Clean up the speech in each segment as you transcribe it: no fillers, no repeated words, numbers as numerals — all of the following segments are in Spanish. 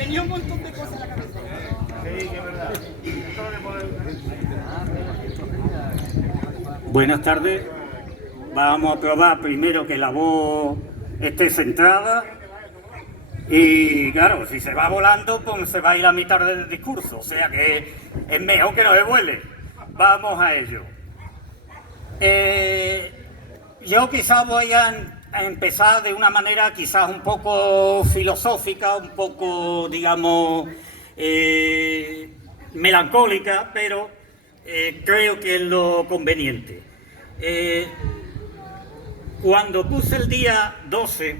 Tenía un montón de cosas en la cabeza. Sí, que es verdad. Buenas tardes. Vamos a probar primero que la voz esté centrada. Y claro, si se va volando, pues se va a ir a mitad del discurso. O sea que es mejor que no se vuele. Vamos a ello. Yo quizás voy a empezar de una manera quizás un poco filosófica, un poco, digamos, melancólica, pero creo que es lo conveniente. Cuando puse el día 12,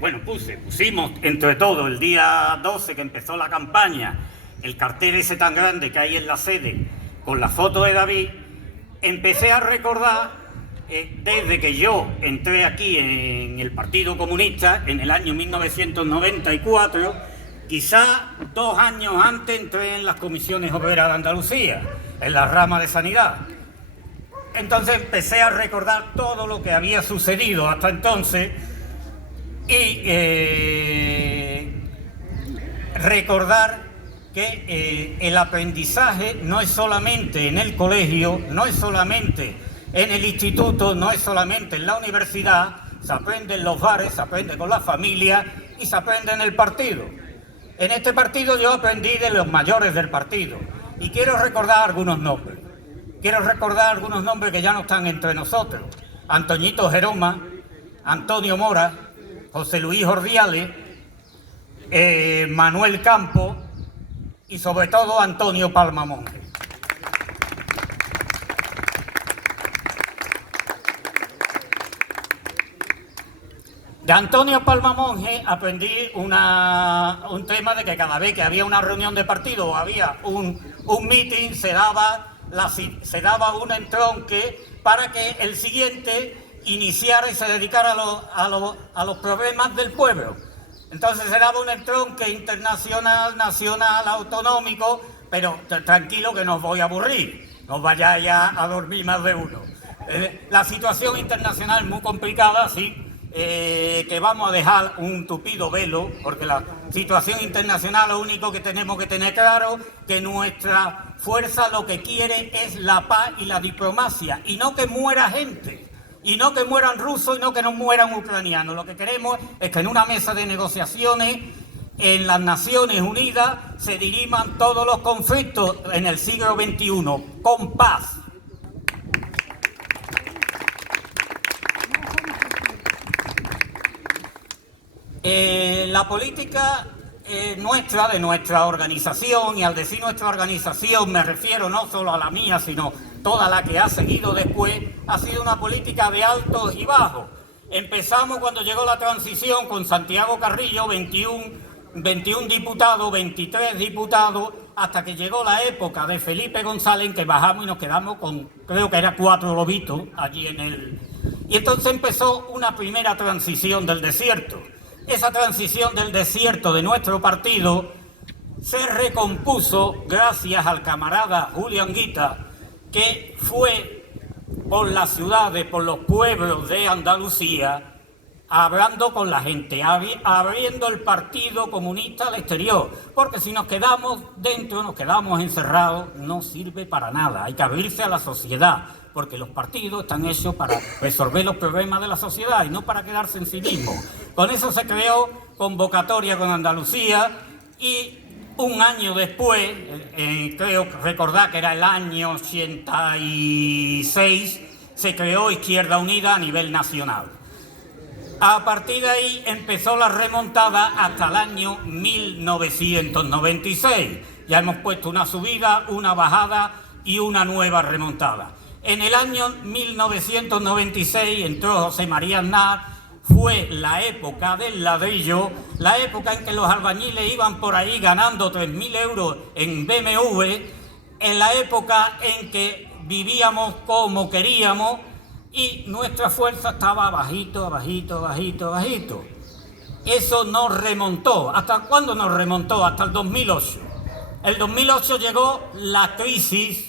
pusimos entre todos el día 12 que empezó la campaña, el cartel ese tan grande que hay en la sede con la foto de David, empecé a recordar desde que yo entré aquí en el Partido Comunista en el año 1994, quizá 2 años antes entré en las comisiones obreras de Andalucía, en la rama de sanidad. Entonces empecé a recordar todo lo que había sucedido hasta entonces y recordar que el aprendizaje no es solamente en el colegio, no es solamente en el instituto, no es solamente en la universidad, se aprende en los bares, se aprende con la familia y se aprende en el partido. En este partido yo aprendí de los mayores del partido y quiero recordar algunos nombres. Quiero recordar algunos nombres que ya no están entre nosotros. Antoñito Jeroma, Antonio Mora, José Luis Ordiales, Manuel Campo y sobre todo Antonio Palma Monge. De Antonio Palma Monge aprendí un tema de que cada vez que había una reunión de partido o había un meeting se daba un entronque para que el siguiente iniciara y se dedicara a los problemas del pueblo. Entonces se daba un entronque internacional, nacional, autonómico, pero tranquilo que no os voy a aburrir, no os vayáis a dormir más de uno. La situación internacional es muy complicada, sí. Que vamos a dejar un tupido velo, porque la situación internacional lo único que tenemos que tener claro que nuestra fuerza lo que quiere es la paz y la diplomacia, y no que muera gente, y no que mueran rusos, y no que no mueran ucranianos. Lo que queremos es que en una mesa de negociaciones en las Naciones Unidas se diriman todos los conflictos en el siglo XXI con paz. La política nuestra, de nuestra organización, y al decir nuestra organización me refiero no solo a la mía, sino toda la que ha seguido después, ha sido una política de altos y bajos. Empezamos cuando llegó la transición con Santiago Carrillo, 21 diputados, 23 diputados, hasta que llegó la época de Felipe González, en que bajamos y nos quedamos con, creo que era 4 lobitos allí en el... Y entonces empezó una primera transición del desierto. Esa transición del desierto de nuestro partido se recompuso gracias al camarada Julián Guita, que fue por las ciudades, por los pueblos de Andalucía, hablando con la gente, abriendo el Partido Comunista al exterior, porque si nos quedamos dentro, nos quedamos encerrados, no sirve para nada, hay que abrirse a la sociedad, porque los partidos están hechos para resolver los problemas de la sociedad y no para quedarse en sí mismos. Con eso se creó Convocatoria con Andalucía y un año después, creo recordar que era el año 86, se creó Izquierda Unida a nivel nacional. A partir de ahí empezó la remontada hasta el año 1996. Ya hemos puesto una subida, una bajada y una nueva remontada. En el año 1996 entró José María Aznar, fue la época del ladrillo, la época en que los albañiles iban por ahí ganando 3.000 euros en BMW, en la época en que vivíamos como queríamos y nuestra fuerza estaba bajito, bajito, bajito, bajito. Eso nos remontó. ¿Hasta cuándo nos remontó? Hasta el 2008. El 2008 llegó la crisis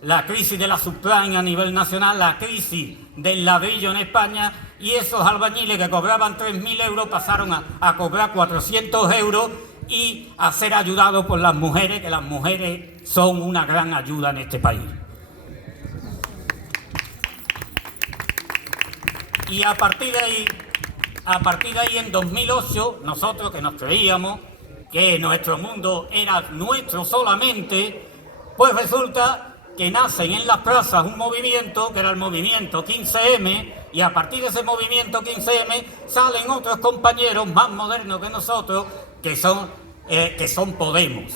de la subprime a nivel nacional, la crisis del ladrillo en España, y esos albañiles que cobraban 3.000 euros pasaron a cobrar 400 euros y a ser ayudado por las mujeres, que las mujeres son una gran ayuda en este país. Y a partir de ahí en 2008, nosotros que nos creíamos que nuestro mundo era nuestro solamente, pues resulta que nacen en las plazas un movimiento, que era el movimiento 15M, y a partir de ese movimiento 15M salen otros compañeros más modernos que nosotros, que son Podemos.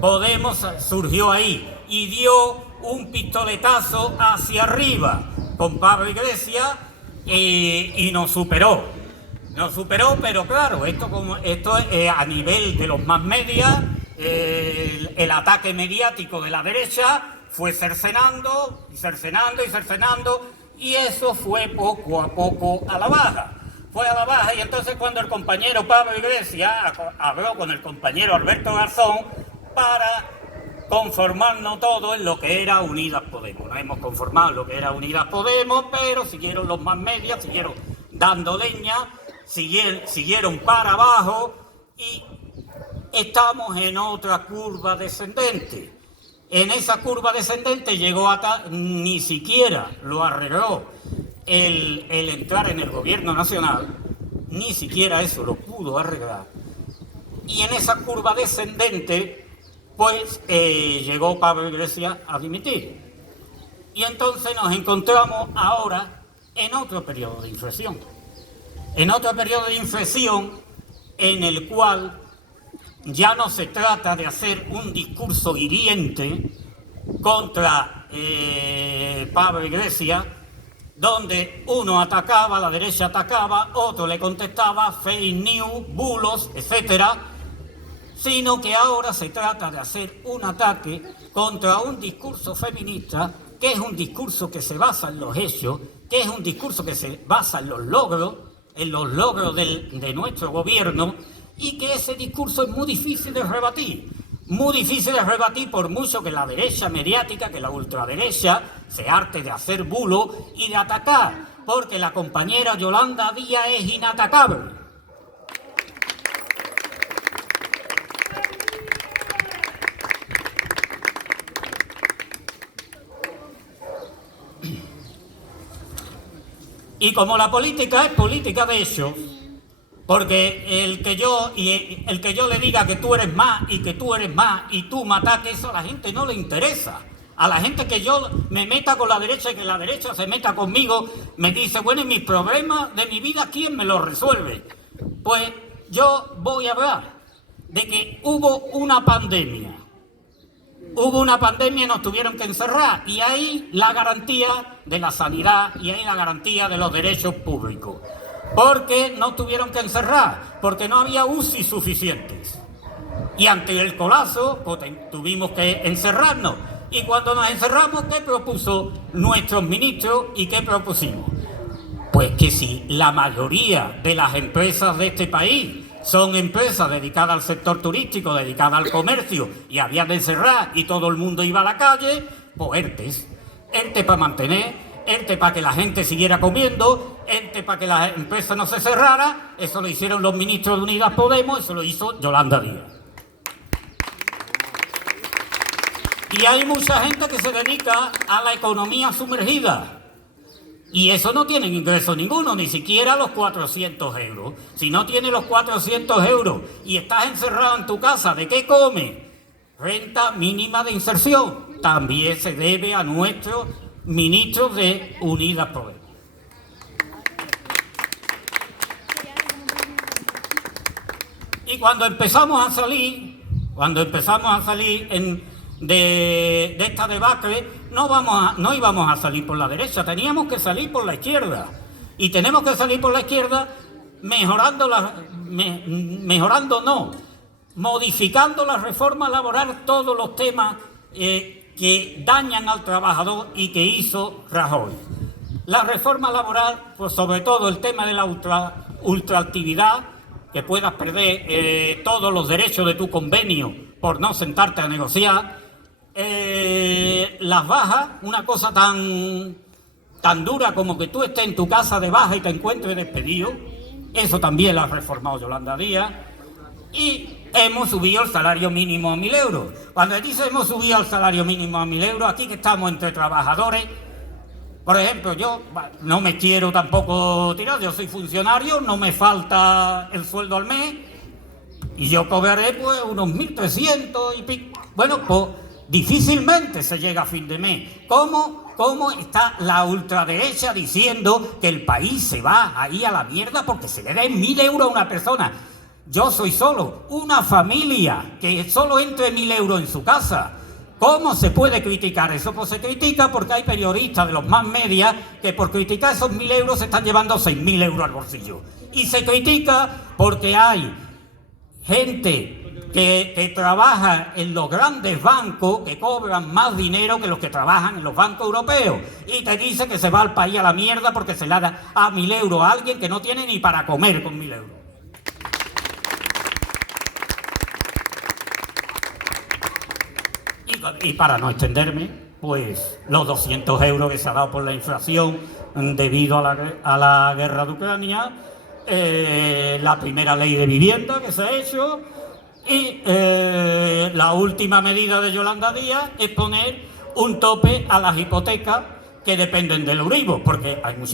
Podemos surgió ahí y dio un pistoletazo hacia arriba con Pablo Iglesias y nos superó. Nos superó, pero claro, esto es a nivel de los más medios, el ataque mediático de la derecha fue cercenando, y eso fue poco a poco a la baja. Fue a la baja, y entonces cuando el compañero Pablo Iglesias habló con el compañero Alberto Garzón para conformarnos todos en lo que era Unidas Podemos. Nos hemos conformado en lo que era Unidas Podemos, pero siguieron los más medios, siguieron dando leña, siguieron para abajo, y estamos en otra curva descendente. En esa curva descendente llegó ni siquiera lo arregló el entrar en el gobierno nacional, ni siquiera eso lo pudo arreglar. Y en esa curva descendente, pues llegó Pablo Iglesias a dimitir. Y entonces nos encontramos ahora en otro periodo de inflexión. En otro periodo de inflexión en el cual ya no se trata de hacer un discurso hiriente contra Pablo Iglesias, donde uno atacaba, la derecha atacaba, otro le contestaba, fake news, bulos, etcétera, sino que ahora se trata de hacer un ataque contra un discurso feminista, que es un discurso que se basa en los hechos, que es un discurso que se basa en los logros de nuestro gobierno, y que ese discurso es muy difícil de rebatir. Muy difícil de rebatir por mucho que la derecha mediática, que la ultraderecha, se harte de hacer bulo y de atacar, porque la compañera Yolanda Díaz es inatacable. Y como la política es política de hechos, porque el que yo le diga que tú eres más y que tú eres más y tú me ataques, eso a la gente no le interesa. A la gente que yo me meta con la derecha y que la derecha se meta conmigo, me dice, bueno, ¿y mis problemas de mi vida quién me los resuelve? Pues yo voy a hablar de que hubo una pandemia. Hubo una pandemia y nos tuvieron que encerrar, y ahí la garantía de la sanidad y ahí la garantía de los derechos públicos. Porque no tuvieron que encerrar, porque no había UCI suficientes. Y ante el colapso, pues, tuvimos que encerrarnos. Y cuando nos encerramos, ¿qué propuso nuestros ministros y qué propusimos? Pues que si la mayoría de las empresas de este país son empresas dedicadas al sector turístico, dedicadas al comercio, y había de encerrar y todo el mundo iba a la calle, pues ERTE para mantener, ERTE para que la gente siguiera comiendo, ERTE para que las empresas no se cerraran. Eso lo hicieron los ministros de Unidas Podemos, eso lo hizo Yolanda Díaz. Y hay mucha gente que se dedica a la economía sumergida. Y eso no tienen ingreso ninguno, ni siquiera los 400 euros. Si no tienes los 400 euros y estás encerrado en tu casa, ¿de qué comes? Renta mínima de inserción. También se debe a nuestros ministros de Unidas Podemos. Y cuando empezamos a salir de esta debacle, no íbamos a salir por la derecha, teníamos que salir por la izquierda. Y tenemos que salir por la izquierda modificando la reforma laboral, todos los temas que dañan al trabajador y que hizo Rajoy. La reforma laboral, pues sobre todo el tema de la ultraactividad, que puedas perder todos los derechos de tu convenio por no sentarte a negociar, las bajas, una cosa tan dura como que tú estés en tu casa de baja y te encuentres despedido, eso también lo ha reformado Yolanda Díaz. Y hemos subido el salario mínimo a 1.000 euros. Cuando dice hemos subido el salario mínimo a 1.000 euros, aquí que estamos entre trabajadores, por ejemplo, yo no me quiero tampoco tirar, yo soy funcionario, no me falta el sueldo al mes y yo cobraré pues unos 1.300 y pico. Bueno, pues difícilmente se llega a fin de mes. ¿Cómo está la ultraderecha diciendo que el país se va ahí a la mierda porque se le den 1.000 euros a una persona? Yo soy solo una familia que solo entre 1.000 euros en su casa. ¿Cómo se puede criticar eso? Pues se critica porque hay periodistas de los más medias que por criticar esos 1.000 euros se están llevando 6.000 euros al bolsillo. Y se critica porque hay gente que trabaja en los grandes bancos que cobran más dinero que los que trabajan en los bancos europeos y te dice que se va al país a la mierda porque se le da a 1.000 euros a alguien que no tiene ni para comer con 1.000 euros. Y para no extenderme, pues los 200 euros que se ha dado por la inflación debido a la guerra de Ucrania, la primera ley de vivienda que se ha hecho y la última medida de Yolanda Díaz es poner un tope a las hipotecas que dependen del Euribor, porque hay muchas